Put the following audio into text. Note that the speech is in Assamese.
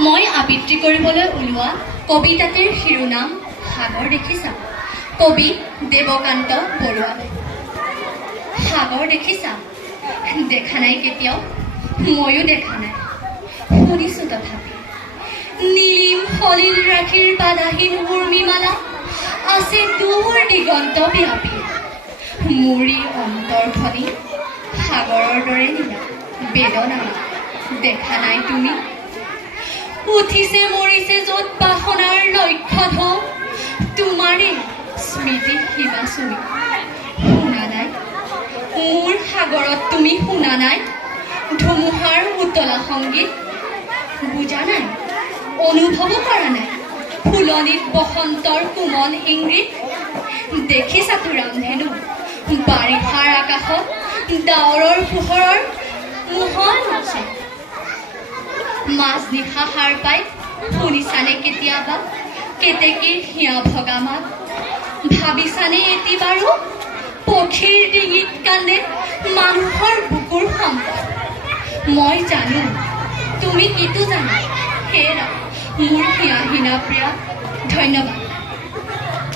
মই আবৃত্তি কৰিবলৈ ওলোৱা কবিতাটিৰ শিৰোনাম সাগৰ দেখিছা। কবি দেৱকান্ত বৰুৱা। সাগৰ দেখিছা? দেখা নাই কেতিয়াও, ময়ো দেখা নাই, শুনিছো তথাপি। নীলিম সলিল ৰাখিৰ বাধাহীন উৰ্মিমালা আছে দূৰ দিগন্ত ব্যাপী। মুৰি অন্তৰ্ধ্বনি সাগৰৰ দৰে নীলা বেদনামা, দেখা নাই তুমি? উঠিছে মৰিছে য'ত বাসনাৰ লক্ষ্য ঢৌ, তোমাৰে স্মৃতি সীমা চুমি। শুনা নাই মোৰ সাগৰত তুমি, শুনা নাই ধুমুহাৰ উতলা সংগীত? বুজা নাই, অনুভৱো কৰা নাই ফুলনিত বসন্তৰ কোমল ইংগিত? দেখিছাতো ৰামধেনু বাৰিষাৰ আকাশত ডাৱৰৰ পোহৰৰ মোহন উৎসৱ। মাজনিশা সাৰ পাই শুনিছানে কেতিয়াবা কেতেকীৰ হিয়া ভগা মাত? ভাবিছানে এটি বাৰু পক্ষীৰ ডিঙিত কান্দে মানুহৰ বুকুৰ সম্পদ? মই জানো তুমি কিটো জানা, হেৰা মোৰ হিয়াহীনা প্ৰিয়া। ধন্যবাদ।